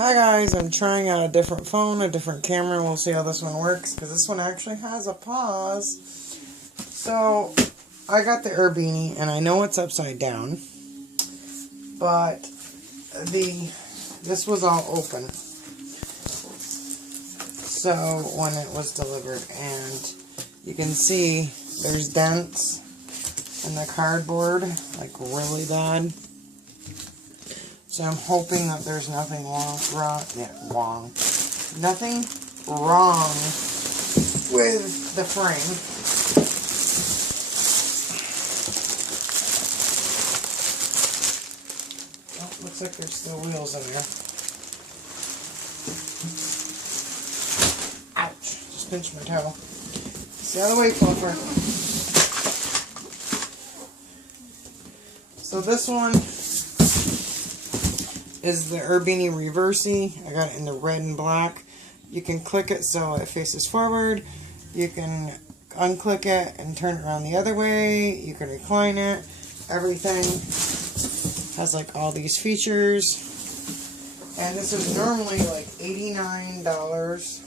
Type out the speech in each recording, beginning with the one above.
Hi guys, I'm trying out a different phone, a different camera, and we'll see how this one works, because this one actually has a pause. So, I got the urbini, and I know it's upside down, but this was all open. So, when it was delivered, and you can see there's dents in the cardboard, like really bad. So I'm hoping that there's nothing nothing wrong with the frame. Oh, looks like there's still wheels in there. Ouch! Just pinched my toe. It's the other way, Fluffer. So this one is the urbini reversi. I got it in the red and black. You can click it so it faces forward. You can unclick it and turn it around the other way. You can recline it. Everything has like all these features. And this is normally like $89.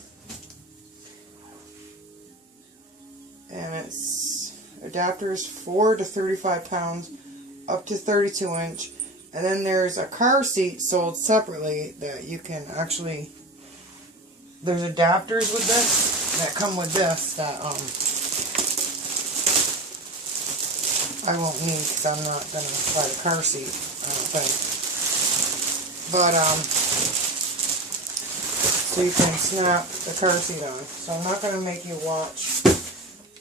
And it's adapters 4 to 35 pounds up to 32 inch. And then there's a car seat sold separately that you can actually, there's adapters with this, that come with this, that I won't need because I'm not going to buy the car seat, I don't think. But, so you can snap the car seat on. So I'm not going to make you watch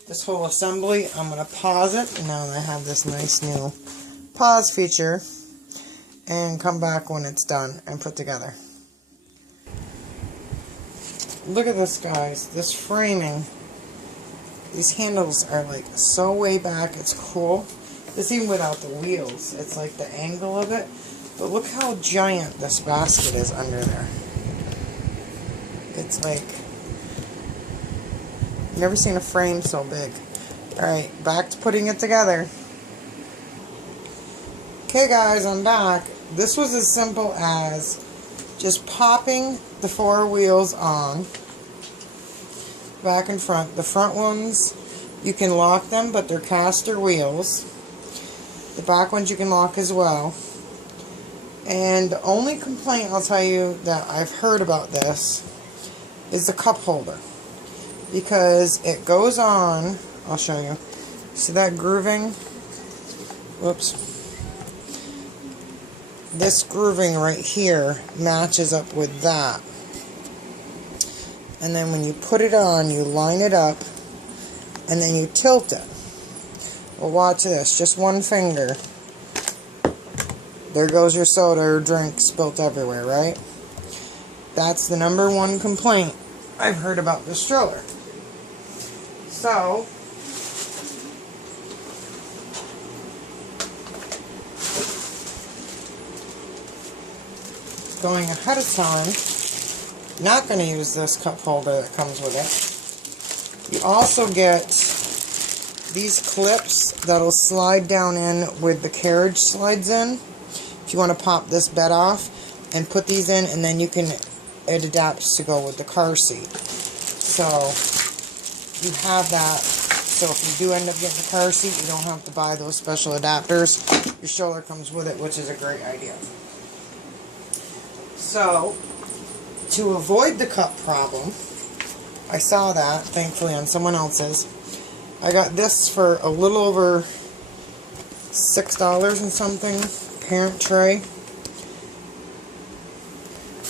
this whole assembly. I'm going to pause it, and now I have this nice new pause feature. And come back when it's done and put together. Look at this, guys. This framing. These handles are like so way back. It's cool. This even without the wheels. It's like the angle of it. But look how giant this basket is under there. It's like, never seen a frame so big. Alright, back to putting it together. Okay guys, I'm back. This was as simple as just popping the 4 wheels on, back and front. The front ones, you can lock them, but they're caster wheels. The back ones you can lock as well. And the only complaint I'll tell you that I've heard about this is the cup holder. Because it goes on, I'll show you. See that grooving? Whoops. This grooving right here matches up with that. And then when you put it on, you line it up, and then you tilt it. Well, watch this. Just one finger. There goes your soda or drink spilt everywhere, right? That's the #1 complaint I've heard about the stroller. So, going ahead of time, not going to use this cup holder that comes with it. You also get these clips that'll slide down in with the carriage slides in. If you want to pop this bed off and put these in, and then it adapts to go with the car seat. So you have that. So if you do end up getting the car seat, you don't have to buy those special adapters. Your stroller comes with it, which is a great idea. So, to avoid the cup problem, I saw that, thankfully, on someone else's. I got this for a little over $6 and something. Parent tray.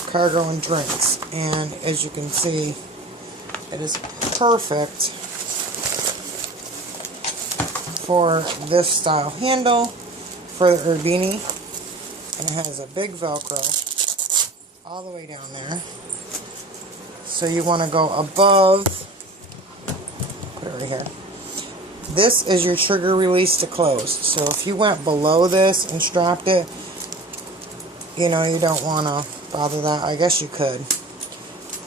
Cargo and drinks. And as you can see, it is perfect for this style handle for the urbini. And it has a big Velcro all the way down there. So you want to go above, put it right here. This is your trigger release to close. So if you went below this and strapped it, you know, you don't want to bother that. I guess you could.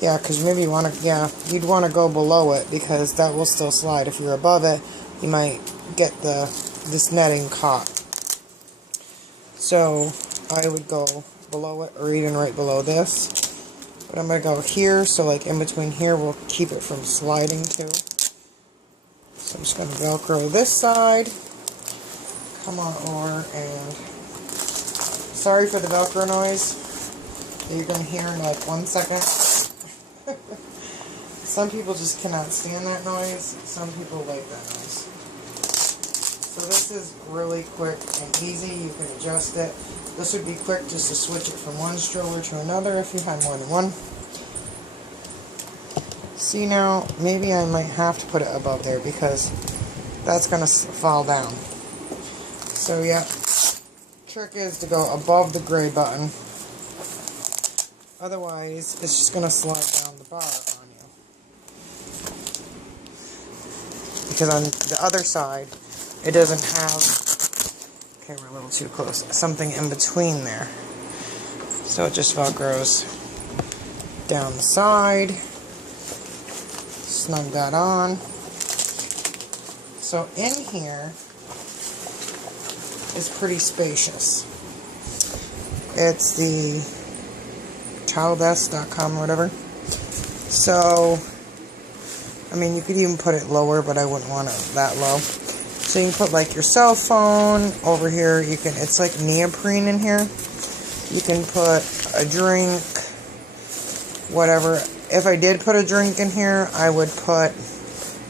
Yeah, because maybe you want to, you'd want to go below it because that will still slide. If you're above it, you might get this netting caught. So I would go below it, or even right below this. But I'm going to go here, so like in between here, we'll keep it from sliding too. So I'm just going to Velcro this side. Come on over, and sorry for the Velcro noise that you're going to hear in like 1 second. Some people just cannot stand that noise. Some people like that noise. So this is really quick and easy. You can adjust it. This would be quick just to switch it from one stroller to another if you had more than one. See, now, maybe I might have to put it above there because that's going to fall down. So yeah, trick is to go above the gray button. Otherwise, it's just going to slide down the bar on you. Because on the other side, it doesn't have, okay, we're a little too close, something in between there. So it just Velcros down the side. Snug that on. So in here is pretty spacious. It's the childest.com or whatever. So, I mean, you could even put it lower, but I wouldn't want it that low. So you can put like your cell phone over here. You can, it's like neoprene in here. You can put a drink, whatever. If I did put a drink in here, I would put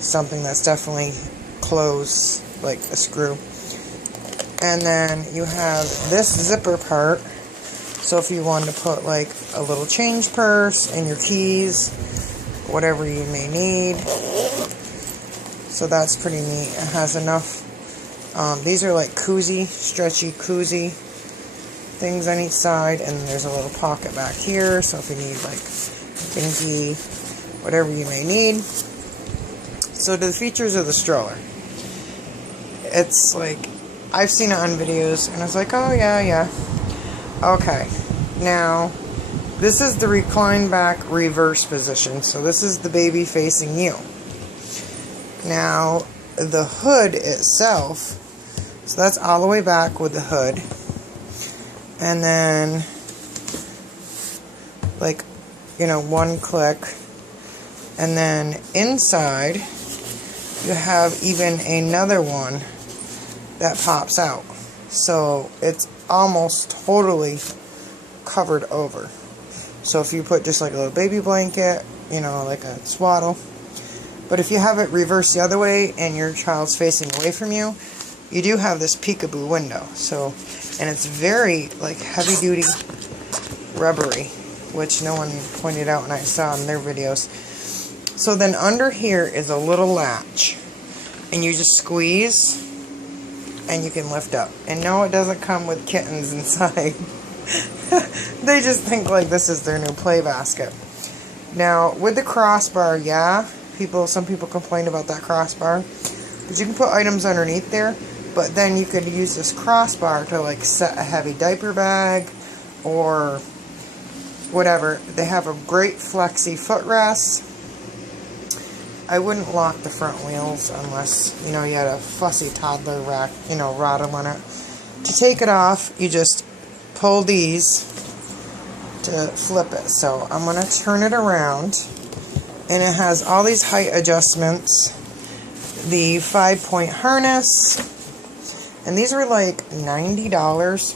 something that's definitely closed, like a screw. And then you have this zipper part. So if you wanted to put like a little change purse and your keys, whatever you may need. So that's pretty neat. It has enough. These are like koozie, stretchy koozie things on each side. And there's a little pocket back here. So if you need like binky, whatever you may need. So the features of the stroller. It's like, I've seen it on videos and I was like, oh yeah. Okay, now this is the recline back reverse position. So this is the baby facing you. Now the hood itself, so that's all the way back with the hood. And then like, you know, one click, and then inside you have even another one that pops out, so it's almost totally covered over. So if you put just like a little baby blanket, you know, like a swaddle, but if you have it reversed the other way and your child's facing away from you, you do have this peekaboo window. So, and it's very like heavy duty, rubbery, which no one pointed out when I saw in their videos. So then under here is a little latch, and you just squeeze and you can lift up. And no, it doesn't come with kittens inside. They just think like this is their new play basket. Now with the crossbar, yeah, some people complain about that crossbar, but you can put items underneath there. But then you could use this crossbar to like set a heavy diaper bag or whatever. They have a great flexi footrest. I wouldn't lock the front wheels unless, you know, you had a fussy toddler rack, you know, rattling it. To take it off, you just pull these to flip it. So I'm going to turn it around, and it has all these height adjustments, the 5-point harness, and these are like $90.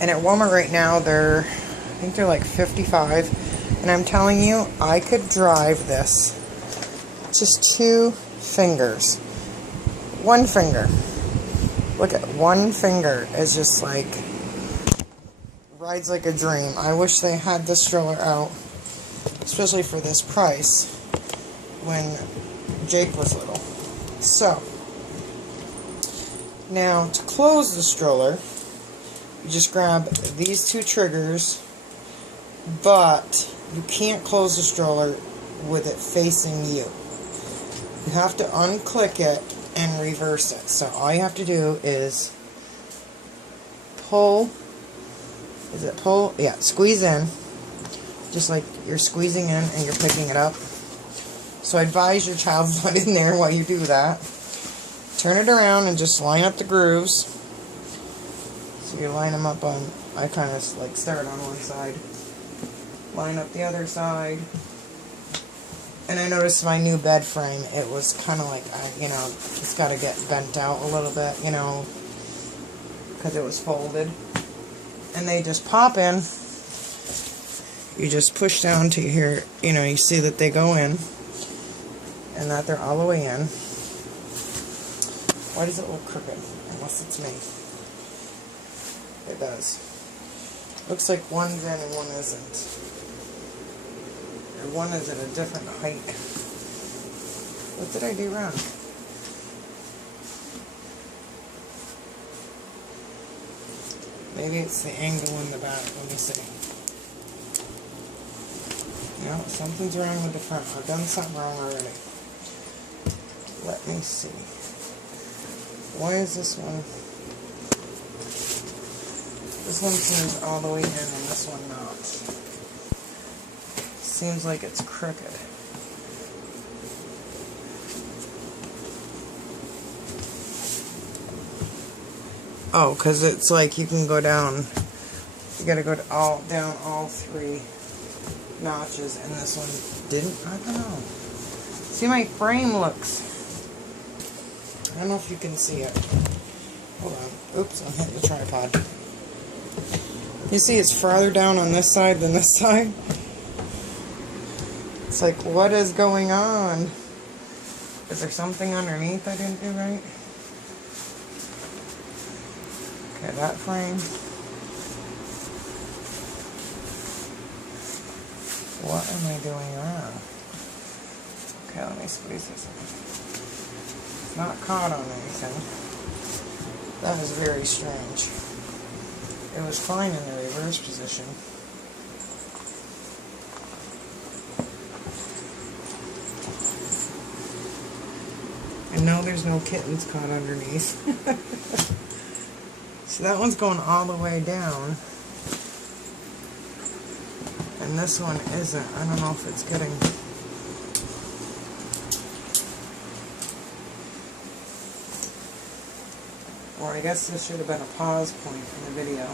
And at Walmart right now, I think they're like $55. And I'm telling you, I could drive this. Just 2 fingers. 1 finger. Look at 1 finger is just like, rides like a dream. I wish they had this stroller out, especially for this price, when Jake was little. So, now to close the stroller, you just grab these 2 triggers, but you can't close the stroller with it facing you. You have to unclick it and reverse it. So all you have to do is pull, yeah, squeeze in, just like you're squeezing in and you're picking it up. So I advise your child's not in there while you do that. Turn it around and just line up the grooves. So you line them up on, I kind of like start on one side, line up the other side. And I noticed my new bed frame, it was kind of like, you know, it's got to get bent out a little bit, you know, because it was folded. And they just pop in. You just push down to here, you know, you see that they go in. And that they're all the way in. Why does it look crooked? Unless it's me. It does. Looks like one's in and one isn't. And one is at a different height. What did I do wrong? Maybe it's the angle in the back. Let me see. No, something's wrong with the front. I've done something wrong already. Let me see. Why is this one? This one seems all the way in and this one not. Seems like it's crooked. Oh, because it's like you can go down. You gotta go down all three notches, and this one didn't. I don't know. See, my frame looks. I don't know if you can see it. Hold on. Oops, I'm hitting the tripod. You see, it's farther down on this side than this side. It's like, what is going on? Is there something underneath I didn't do right? Okay, that frame. What am I doing wrong? Okay, let me squeeze this in. It's not caught on anything. That is very strange. It was fine in the reverse position. And now there's no kittens caught underneath. So that one's going all the way down. And this one isn't. I don't know if it's getting... Or I guess this should have been a pause point in the video.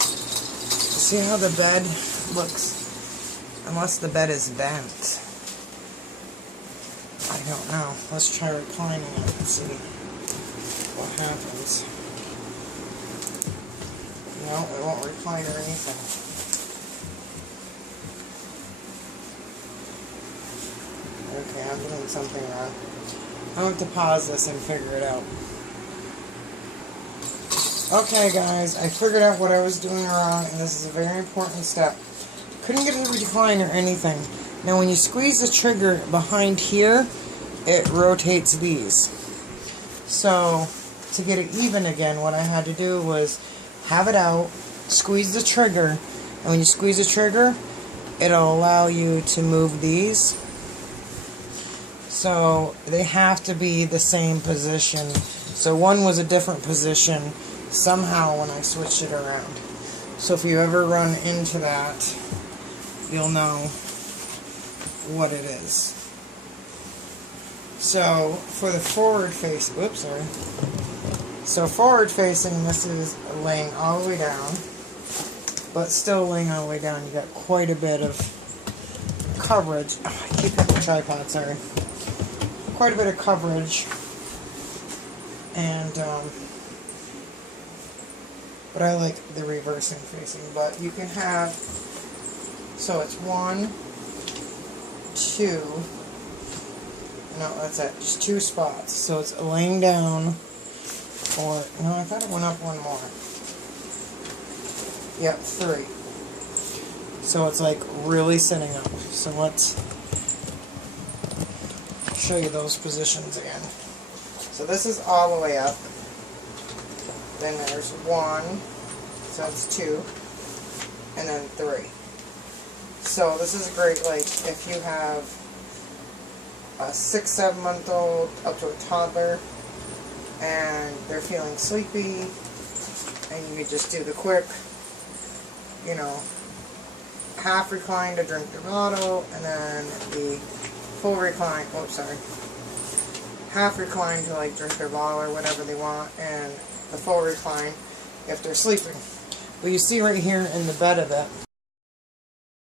See how the bed looks? Unless the bed is bent. I don't know. Let's try reclining it and see what happens. No, it won't recline or anything. Okay, I'm doing something wrong. I'll have to pause this and figure it out. Okay, guys, I figured out what I was doing wrong, and this is a very important step. Couldn't get it to recline or anything. Now, when you squeeze the trigger behind here, it rotates these. So, to get it even again, what I had to do was have it out, squeeze the trigger, and when you squeeze the trigger, it'll allow you to move these. So, they have to be the same position. So, one was a different position somehow when I switched it around. So, if you ever run into that, you'll know what it is. So, for the forward face, whoops, sorry. So, forward facing, this is laying all the way down, but still laying all the way down. You got quite a bit of coverage. Oh, I keep hitting the tripod, sorry. Quite a bit of coverage. And, but I like the reversing facing. But you can have, so it's 1, 2, no, that's it, just 2 spots. So it's laying down, or, no, I thought it went up one more. Yep, 3. So it's like really sitting up. So let's show you those positions again. So this is all the way up. Then there's 1, so that's 2, and then 3. So this is great, like, if you have a 6-7 month old up to a toddler, and they're feeling sleepy, and you could just do the quick, you know, half recline to drink their bottle, and then the full recline, oops, sorry, half recline to like drink their bottle or whatever they want, and the full recline if they're sleeping. But you see right here in the bed of it,